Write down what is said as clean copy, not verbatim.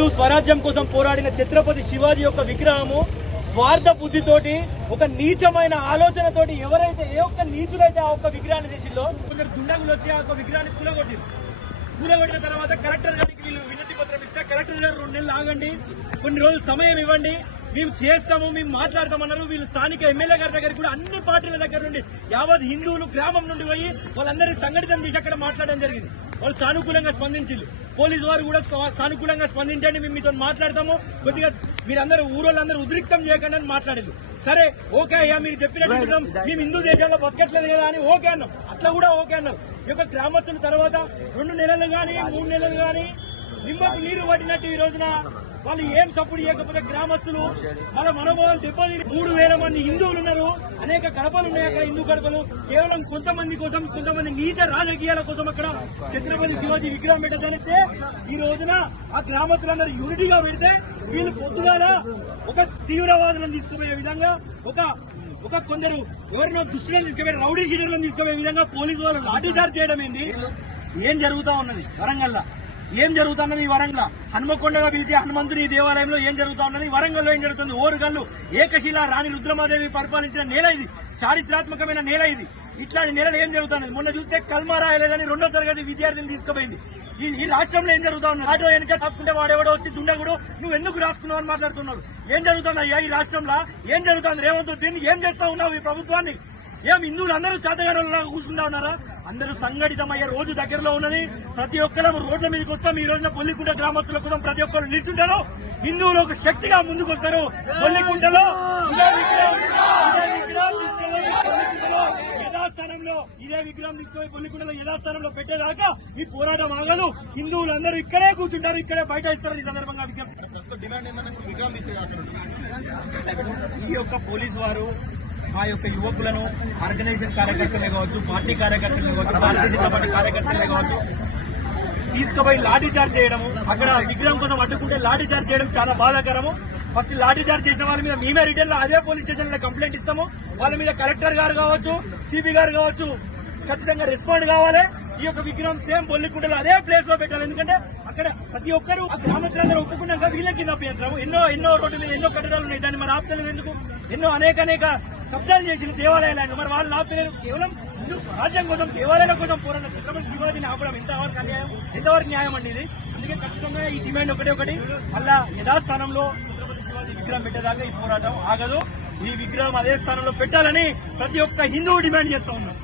హిందూ స్వరాజ్యం కోసం పోరాడిన ఛత్రపతి శివాజీ యొక్క విగ్రహము స్వార్థ బుద్ధితోటి ఒక నీచమైన ఆలోచనతోటి ఎవరైతే ఏ ఒక్క నీచులైతే ఆ ఒక్క విగ్రహాన్ని తీసిందో దుండగులు వచ్చి ఆ ఒక్క విగ్రహాన్ని కూలగొట్టిన తర్వాత కలెక్టర్ గారికి వీళ్ళు వినతి పత్రం ఇస్తే కలెక్టర్ గారు 2 నెలలు ఆగండి, కొన్ని రోజులు సమయం ఇవ్వండి, మేము చేస్తాము, మేము మాట్లాడతామన్నారు. వీళ్ళు స్థానిక ఎమ్మెల్యే గారి దగ్గర కూడా అన్ని పార్టీల దగ్గర నుండి యావత్ హిందువులు గ్రామం నుండి పోయి వాళ్ళందరినీ సంఘటితం చేసి అక్కడ మాట్లాడడం జరిగింది. వాళ్ళు సానుకూలంగా స్పందించారు. పోలీసు వారు కూడా సానుకూలంగా స్పందించండి, మేము మీతో మాట్లాడతాము, కొద్దిగా మీరందరూ ఊరోళ్ళందరూ ఉద్రిక్తం చేయకండి అని మాట్లాడారు. సరే ఓకే అయ్యా, మీరు చెప్పినట్టు మేము హిందూ దేశాల్లో బతకట్లేదు కదా అని ఓకే అన్నాం. అట్లా కూడా ఓకే అన్నారు. ఈ యొక్క గ్రామస్తుల తర్వాత 2 నెలలు గాని 3 నెలలు గాని నిమ్మకు నీరు పట్టినట్టు ఈ రోజున వాళ్ళు ఏం సపోర్ట్ చేయకపోతే గ్రామస్తులు వాళ్ళ మనోభావాలు దెబ్బతిని 3,000 మంది హిందువులు ఉన్నారు. అనేక గడపలు ఉన్నాయి అక్కడ, హిందూ గడపలు. కేవలం కొంతమంది కోసం, కొంతమంది నీచ రాజకీయాల కోసం అక్కడ ఛత్రపతి శివాజీ విగ్రహం పెట్టడానికి ఈ రోజున ఆ గ్రామస్తులందరూ యూనిటీగా పెడితే వీళ్ళు పొద్దుగాల ఒక తీవ్రవాదులను తీసుకుపోయే విధంగా ఒక కొందరు ఎవరినో దుష్టులను తీసుకుపోయి రౌడీ షీటర్లను తీసుకుపోయే విధంగా పోలీసు వాళ్ళు లాఠీచార్జ్ చేయడం ఏంది? ఏం జరుగుతా ఉన్నది వరంగల్లో? ఏం జరుగుతున్నది ఈ వరంగల్? హనుమకొండగా పిలిచే హనుమంతుని దేవాలయంలో ఏం జరుగుతా ఉన్నది? వరంగల్లో ఏం జరుగుతుంది? ఓరుగల్లు ఏకశిల రాణి రుద్రమాదేవి పరిపాలించిన నేల ఇది, చారిత్రాత్మకమైన నేల ఇది. ఇట్లాంటి నేలలు ఏం జరుగుతున్నది? మొన్న చూస్తే కల్మారాయలేదని 2వ తరగతి విద్యార్థిని తీసుకుపోయింది. ఈ రాష్ట్రంలో ఏం జరుగుతా ఉన్నది? ఆటో వెనక రాసుకుంటే వాడెవడో వచ్చి దుండగుడు నువ్వు ఎందుకు రాసుకున్నావు అని మాట్లాడుతున్నారు. ఏం జరుగుతున్నాయ్యా ఈ రాష్ట్రంలో? ఏం జరుగుతుంది? రేవంత్ దీన్ని ఏం చేస్తా ఉన్నావు ఈ ప్రభుత్వాన్ని? ఏం హిందువులు అందరూ చేతగారులాగా కూర్చుంటా ఉన్నారా? అందరూ సంఘటితమయ్యే రోజు దగ్గరలో ఉన్నది. ప్రతి ఒక్కరు రోడ్ల మీదకి వస్తాం. ఈ రోజున పొల్లికుంట గ్రామస్తుల కోసం ప్రతి ఒక్కరు నిల్చుంటారు. హిందువులు ఒక శక్తిగా ముందుకు వస్తారు. పొల్లికుంటలో యథాస్థానంలో ఇదే విగ్రహం తీసుకుపోయి పొల్లికుంటలో యథాస్థానంలో పెట్టేదాకా ఈ పోరాటం ఆగదు. హిందువులందరూ ఇక్కడే కూర్చుంటారు, ఇక్కడే బయట ఇస్తారు. ఈ సందర్భంగా ఈ యొక్క పోలీసు వారు ఆ యొక్క యువకులను ఆర్గనైజేషన్ కార్యకర్తలే కావచ్చు, పార్టీ కార్యకర్తలే కావచ్చు, భారతీయ జనతా పార్టీ కార్యకర్తలే కావచ్చు తీసుకుపోయి లాఠీ చార్జ్ చేయడము, అక్కడ విగ్రహం కోసం అడ్డుకుంటే లాఠీ చార్జ్ చేయడం చాలా బాధాకరము. ఫస్ట్ లాఠీ చార్జ్ చేసిన వాళ్ళ మీద మేమే రిటర్న్ లో అదే పోలీస్ స్టేషన్ లో కంప్లైంట్ ఇస్తాము. వాళ్ళ మీద కలెక్టర్ గారు కావచ్చు, సిపి గారు కావచ్చు ఖచ్చితంగా రెస్పాండ్ కావాలి. ఈ యొక్క విగ్రహం సేమ్ పొల్లికుంటలో అదే ప్లేస్ లో పెట్టాలి. ఎందుకంటే అక్కడ ప్రతి ఒక్కరు ఆ గ్రామస్తులందరూ ఒప్పుకున్నాక వీళ్ళకి అభ్యంతరం. ఎన్నో రోడ్లు ఎన్నో కట్టడాలు ఉన్నాయి, దాన్ని మరి ఆపుతలేదు ఎందుకు? ఎన్నో అనేక కబ్జాలు చేసిన దేవాలయాలను మరి వాళ్ళు ఆపుతలేదు. కేవలం హిందూ స్వరాజ్యం కోసం, దేవాలయాల కోసం పోరాడిన ఛత్రపతి శివాజీని ఆపడం ఎంతవరకు న్యాయం అండి ఇది? అందుకే ఖచ్చితంగా ఈ డిమాండ్ ఒకటి మళ్ళా యథాస్థానంలో ఛత్రపతి శివాజీ విగ్రహం పెట్టేదాకా ఈ పోరాటం ఆగదు. ఈ విగ్రహం అదే స్థానంలో పెట్టాలని ప్రతి ఒక్క హిందువు డిమాండ్ చేస్తా ఉన్నాం.